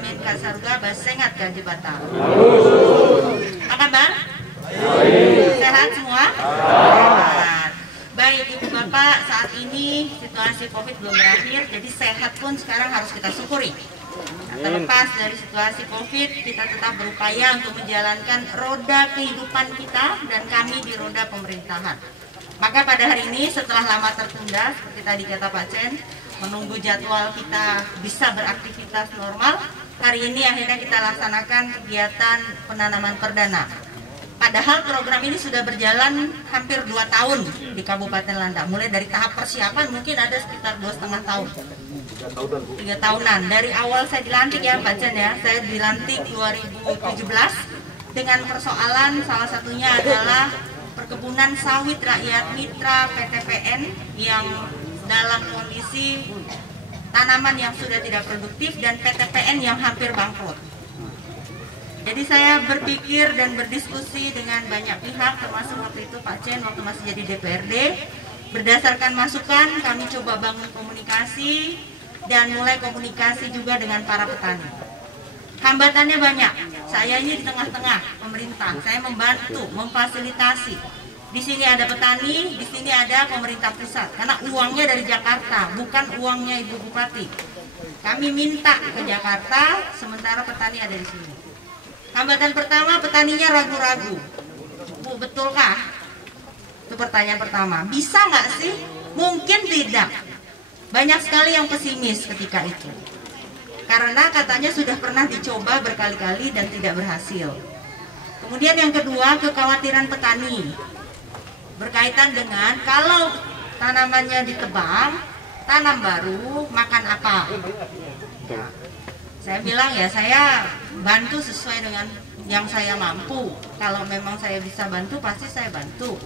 Amin Kasaruga Basengat Gaji Batal. Apa kabar? Sehat semua? Sehat. Baik Ibu Bapak, saat ini situasi COVID belum berakhir, jadi sehat pun sekarang harus kita syukuri. Terlepas dari situasi COVID, kita tetap berupaya untuk menjalankan roda kehidupan kita dan kami di roda pemerintahan. Maka pada hari ini setelah lama tertunda, seperti tadi kata Pak Chen, menunggu jadwal kita bisa beraktivitas normal, hari ini akhirnya kita laksanakan kegiatan penanaman perdana. Padahal program ini sudah berjalan hampir 2 tahun di Kabupaten Landak. Mulai dari tahap persiapan mungkin ada sekitar 2,5 tahun. 3 tahunan. Dari awal saya dilantik ya Pak Chen ya, saya dilantik 2017 dengan persoalan salah satunya adalah perkebunan sawit rakyat mitra PTPN yang dalam kondisi tanaman yang sudah tidak produktif dan PTPN yang hampir bangkrut. Jadi saya berpikir dan berdiskusi dengan banyak pihak, termasuk waktu itu Pak Chen waktu masih jadi DPRD. Berdasarkan masukan kami coba bangun komunikasi dan mulai komunikasi juga dengan para petani. Hambatannya banyak, saya ini di tengah-tengah pemerintah, saya membantu, memfasilitasi. Di sini ada petani, di sini ada pemerintah pusat, karena uangnya dari Jakarta, bukan uangnya Ibu Bupati. Kami minta ke Jakarta, sementara petani ada di sini. Hambatan pertama, petaninya ragu-ragu. Bu, betulkah? Itu pertanyaan pertama. Bisa nggak sih? Mungkin tidak. Banyak sekali yang pesimis ketika itu. Karena katanya sudah pernah dicoba berkali-kali dan tidak berhasil. Kemudian yang kedua, kekhawatiran petani. Berkaitan dengan kalau tanamannya ditebang, tanam baru, makan apa? Ya. Saya bilang ya saya bantu sesuai dengan yang saya mampu. Kalau memang saya bisa bantu pasti saya bantu.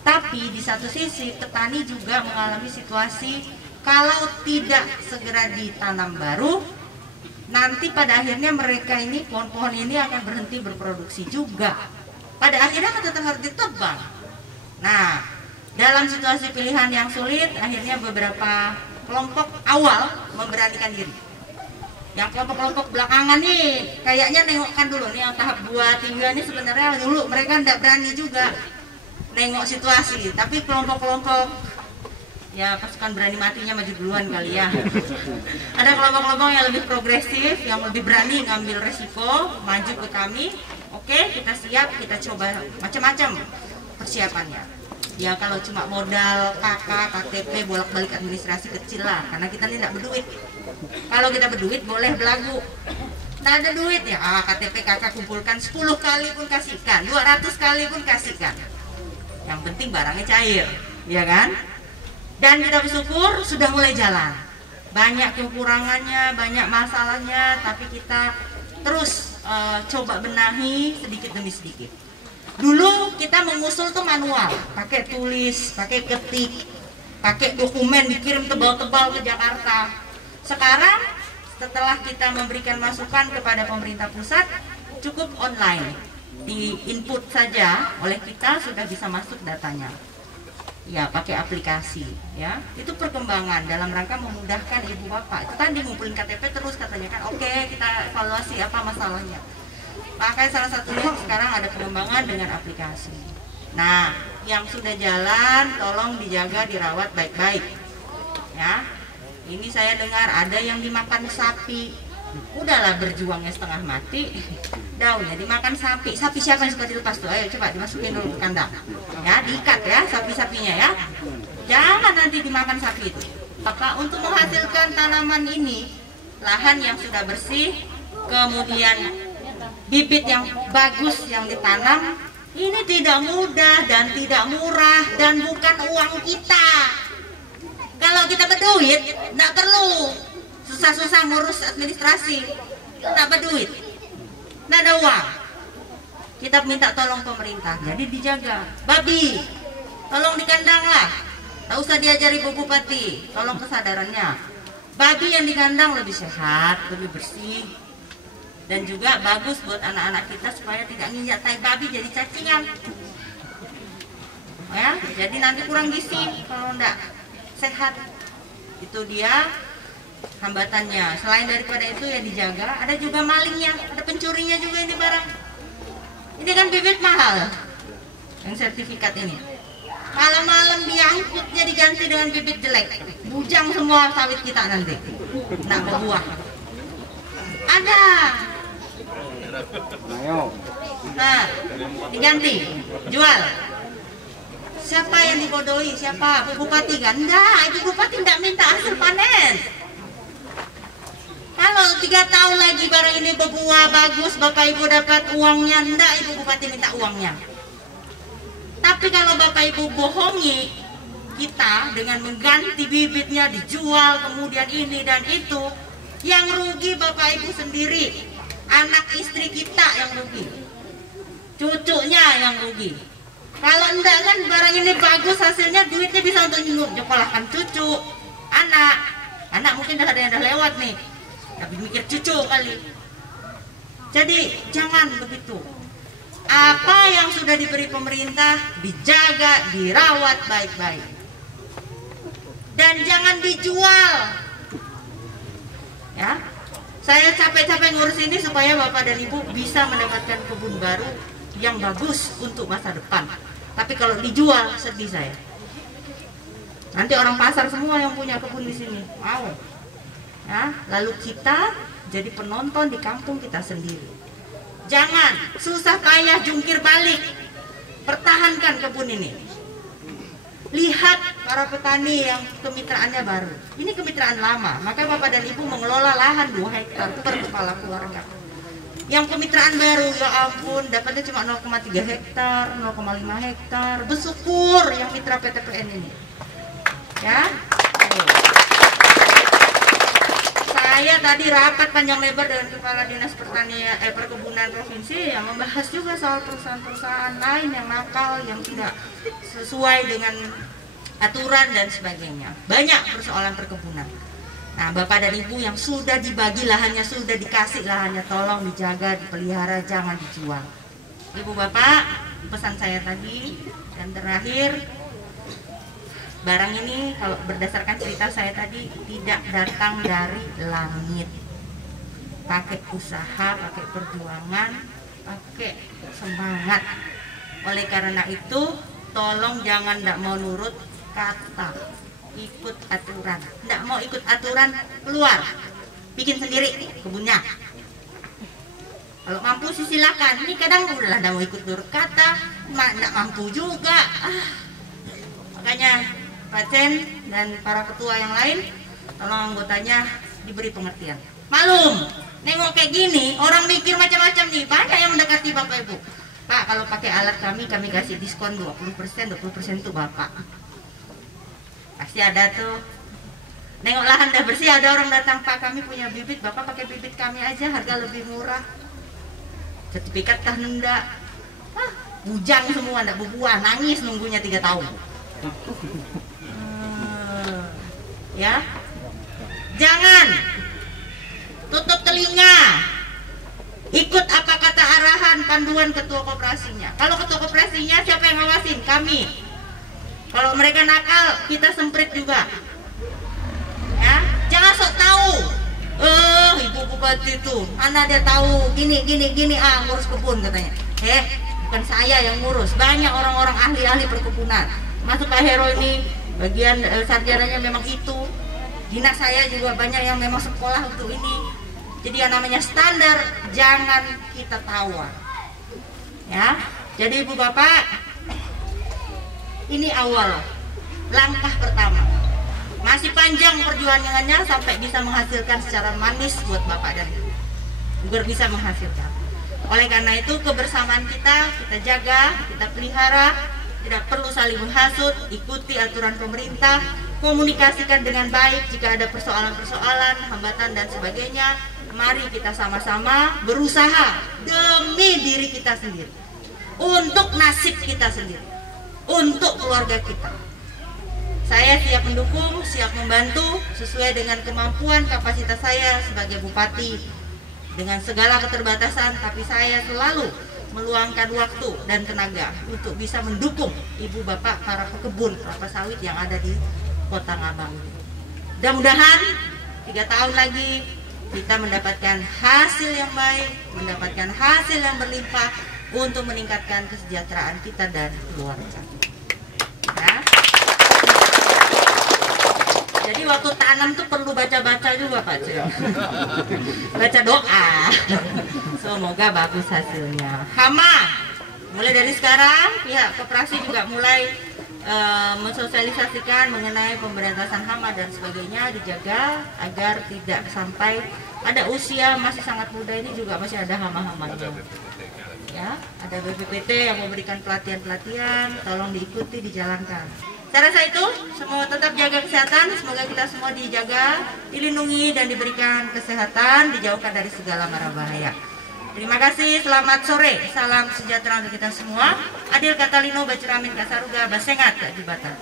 Tapi di satu sisi petani juga mengalami situasi kalau tidak segera ditanam baru, nanti pada akhirnya mereka ini pohon-pohon ini akan berhenti berproduksi juga. Pada akhirnya kan tetap harus ditebang. Nah, dalam situasi pilihan yang sulit, akhirnya beberapa kelompok awal memberanikan diri. Yang kelompok-kelompok belakangan nih kayaknya nengokkan dulu nih yang tahap 2, 3 ini sebenarnya dulu mereka tidak berani juga nengok situasi, tapi kelompok-kelompok ya pasukan berani matinya maju duluan kali ya. Ada kelompok-kelompok yang lebih progresif, yang lebih berani ngambil resiko, maju ke kami. Oke, kita siap, kita coba macam-macam persiapannya. Ya kalau cuma modal KK, KTP, bolak-balik administrasi kecil lah, karena kita ini tidak berduit. Kalau kita berduit boleh belagu. Tidak ada duit ya, KTP kakak kumpulkan 10 kali pun kasihkan, 200 kali pun kasihkan. Yang penting barangnya cair, ya kan? Dan kita bersyukur sudah mulai jalan. Banyak kekurangannya, banyak masalahnya, tapi kita terus coba benahi sedikit demi sedikit. Dulu kita mengusul tuh manual, pakai tulis, pakai ketik, pakai dokumen dikirim tebal-tebal ke Jakarta. Sekarang setelah kita memberikan masukan kepada pemerintah pusat, cukup online, di input saja oleh kita sudah bisa masuk datanya. Ya pakai aplikasi, ya itu perkembangan dalam rangka memudahkan ibu bapak. Itu tadi ngumpulin KTP terus katanya kan, oke, kita evaluasi apa masalahnya. Makanya salah satunya sekarang ada pengembangan dengan aplikasi. Nah, yang sudah jalan tolong dijaga, dirawat baik-baik. Ya, ini saya dengar ada yang dimakan sapi. Udahlah berjuangnya setengah mati, daunnya dimakan sapi. Sapi siapa yang suka dilepas tuh? Ayo coba dimasukin dulu ke kandang. Ya, diikat ya sapi-sapinya ya. Jangan nanti dimakan sapi itu. Maka untuk menghasilkan tanaman ini, lahan yang sudah bersih, kemudian bibit yang bagus yang ditanam, ini tidak mudah dan tidak murah dan bukan uang kita. Kalau kita berduit, tidak perlu susah-susah ngurus administrasi, tidak berduit, tidak ada uang. Kita minta tolong pemerintah, jadi dijaga. Babi, tolong dikandang lah, tak usah diajari Bu Bupati, tolong kesadarannya. Babi yang dikandang lebih sehat, lebih bersih, dan juga bagus buat anak-anak kita supaya tidak nginjak tai babi jadi cacingan. Ya, jadi nanti kurang gizi kalau enggak sehat. Itu dia. hambatannya. Selain daripada itu ya dijaga, ada juga malingnya, ada pencurinya juga ini barang. Ini kan bibit mahal, yang sertifikat ini. Malam-malam diangkutnya diganti dengan bibit jelek, bujang semua sawit kita nanti, nggak berbuah. Ada. Nah, diganti, jual. Siapa yang dibodohi? Siapa? Bu Bupati kan? Enggak, Ibu Bupati enggak minta hasil panen. Kalau 3 tahun lagi barang ini berbuah bagus, Bapak Ibu dapat uangnya, enggak Ibu Bupati minta uangnya. Tapi kalau Bapak Ibu bohongi kita dengan mengganti bibitnya, dijual, kemudian ini dan itu, yang rugi Bapak Ibu sendiri, anak istri kita yang rugi, cucunya yang rugi. Kalau enggak kan barang ini bagus hasilnya, duitnya bisa untuk nyekolahkan cucu, anak mungkin ada yang udah lewat nih, tapi mikir cucu kali. Jadi jangan begitu. Apa yang sudah diberi pemerintah dijaga, dirawat baik-baik, dan jangan dijual. Ya, saya capek-capek ngurus ini supaya Bapak dan Ibu bisa mendapatkan kebun baru yang bagus untuk masa depan. Tapi kalau dijual, sedih saya. Nanti orang pasar semua yang punya kebun di sini mau. Ya, lalu kita jadi penonton di kampung kita sendiri. Jangan susah payah jungkir balik. Pertahankan kebun ini. Lihat para petani yang kemitraannya baru. Ini kemitraan lama, maka Bapak dan Ibu mengelola lahan 2 hektar per kepala keluarga. Yang kemitraan baru, ya ampun, dapatnya cuma 0,3 hektar, 0,5 hektar. Bersyukur yang mitra PTPN ini. Ya. Saya tadi rapat panjang lebar dengan Kepala Dinas Perkebunan Provinsi yang membahas juga soal perusahaan-perusahaan lain yang nakal, yang tidak sesuai dengan aturan dan sebagainya. Banyak persoalan perkebunan. Nah, Bapak dan Ibu yang sudah dibagi lahannya, sudah dikasih lahannya, tolong dijaga, dipelihara, jangan dijual. Ibu Bapak, pesan saya tadi dan terakhir, barang ini kalau berdasarkan cerita saya tadi tidak datang dari langit. Pakai usaha, pakai perjuangan, pakai semangat. Oleh karena itu, tolong jangan tidak mau nurut kata, ikut aturan. Tidak mau ikut aturan, keluar, bikin sendiri kebunnya. Kalau mampu sih silakan. Ini kadang udahlah tidak mau ikut nurut kata, tidak mampu juga. Makanya Pak Cen dan para ketua yang lain, tolong anggotanya diberi pengertian. Malum, nengok kayak gini, orang mikir macam-macam nih. Banyak yang mendekati Bapak Ibu. Pak, kalau pakai alat kami kasih diskon 20%, 20% tuh Bapak. Pasti ada tuh. Nengok lahan udah bersih, ada orang datang, Pak kami punya bibit, Bapak pakai bibit kami aja, harga lebih murah. Sertifikat kah nunda? Bujang semua, ndak berbuah, nangis nunggunya 3 tahun. Ya, jangan tutup telinga, ikut apa kata arahan panduan ketua koperasinya. Kalau ketua koperasinya siapa yang ngawasin? Kami. Kalau mereka nakal, kita semprit juga. Ya, jangan sok tahu. Ibu Bupati itu, anak dia tahu gini, ngurus kebun katanya. Bukan saya yang ngurus, banyak orang-orang ahli-ahli perkebunan. Masuk Pak Hero ini, bagian sarjananya memang itu. Dinas saya juga banyak yang memang sekolah untuk ini. Jadi yang namanya standar, jangan kita tawar. Ya, jadi Ibu Bapak, ini awal, langkah pertama. Masih panjang perjuangannya sampai bisa menghasilkan secara manis buat Bapak dan Ibu. Agar bisa menghasilkan. Oleh karena itu kebersamaan kita jaga, kita pelihara, tidak perlu saling menghasut, ikuti aturan pemerintah, komunikasikan dengan baik jika ada persoalan-persoalan, hambatan dan sebagainya. Mari kita sama-sama berusaha demi diri kita sendiri, untuk nasib kita sendiri, untuk keluarga kita. Saya siap mendukung, siap membantu sesuai dengan kemampuan kapasitas saya sebagai bupati dengan segala keterbatasan, tapi saya selalu meluangkan waktu dan tenaga untuk bisa mendukung ibu bapak para pekebun kelapa sawit yang ada di Kota Ngabang. Mudah-mudahan 3 tahun lagi kita mendapatkan hasil yang baik, mendapatkan hasil yang berlimpah untuk meningkatkan kesejahteraan kita dan keluarga. Ya. Jadi waktu tanam tuh perlu baca-baca juga Pak Cik. Baca doa. Semoga bagus hasilnya. Hama, mulai dari sekarang pihak koperasi juga mulai mensosialisasikan mengenai pemberantasan hama dan sebagainya, dijaga agar tidak sampai ada usia masih sangat muda ini juga masih ada hama-hamanya. Ya, ada BPPT yang memberikan pelatihan-pelatihan, tolong diikuti, dijalankan. Saya rasa itu, semua tetap jaga kesehatan, semoga kita semua dijaga, dilindungi dan diberikan kesehatan, dijauhkan dari segala mara bahaya. Terima kasih, selamat sore, salam sejahtera untuk kita semua. Adil Katalino, Baciramin Kasaruga, Basengat, Jibatan.